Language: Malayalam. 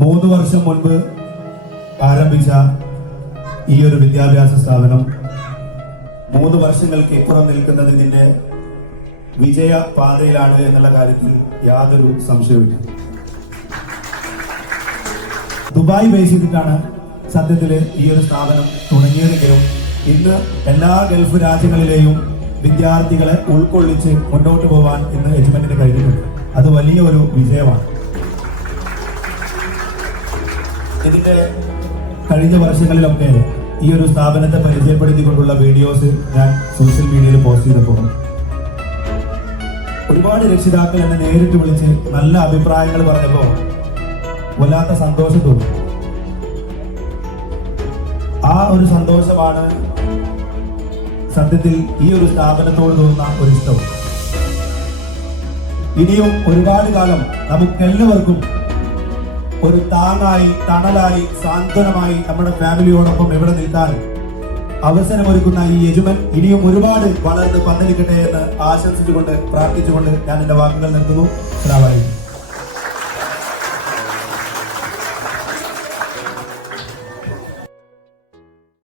3 വർഷം മുൻപ് ആരംഭിച്ച ഈ ഒരു വിദ്യാഭ്യാസ സ്ഥാപനം 3 വർഷങ്ങൾക്ക് ഇപ്പുറം നിൽക്കുന്നത് ഇതിന്റെ വിജയ പാതയിലാണ് എന്നുള്ള കാര്യത്തിൽ യാതൊരു സംശയവുമില്ല. ദുബായ് ബേസ് ചെയ്തിട്ടാണ് സത്യത്തില് ഈ ഒരു സ്ഥാപനം തുടങ്ങിയതെങ്കിലും ഇന്ന് എല്ലാ ഗൾഫ് രാജ്യങ്ങളിലെയും വിദ്യാർത്ഥികളെ ഉൾക്കൊള്ളിച്ച് മുന്നോട്ട് പോകാൻ ഇന്ന് എജ്മെന്റിന് കഴിഞ്ഞിട്ടുണ്ട്. അത് വലിയ ഒരു വിജയമാണ്. ഇതിന്റെ കഴിഞ്ഞ വർഷങ്ങളിലൊക്കെ ഈ ഒരു സ്ഥാപനത്തെ പരിചയപ്പെടുത്തിക്കൊണ്ടുള്ള വീഡിയോസ് ഞാൻ സോഷ്യൽ മീഡിയയിൽ പോസ്റ്റ് ചെയ്തപ്പോൾ ഒരുപാട് രക്ഷിതാക്കൾ എന്നെ നേരിട്ട് വിളിച്ച് നല്ല അഭിപ്രായങ്ങൾ പറഞ്ഞപ്പോൾ വല്ലാത്ത സന്തോഷം തോന്നി. ആ ഒരു സന്തോഷമാണ് സത്യത്തിൽ ഈ ഒരു സ്ഥാപനത്തോട് തോന്നുന്ന ഒരു ഇഷ്ടവും. ഇനിയും ഒരുപാട് കാലം നമുക്കെല്ലാവർക്കും ഒരു താങ്ങായി, തണലായി, സാന്ത്വനമായി നമ്മുടെ ഫാമിലിയോടൊപ്പം ഇവിടെ നിൽക്കാൻ അവസരമൊരുക്കുന്ന ഈ യജുമൻ ഇനിയും ഒരുപാട് വളർന്ന് പന്തലിക്കട്ടെ എന്ന് ആശംസിച്ചുകൊണ്ട് പ്രാർത്ഥിച്ചുകൊണ്ട് ഞാൻ എന്റെ വാക്കുകൾ നിർത്തുന്നു. അസ്സലാമു അലൈക്കും.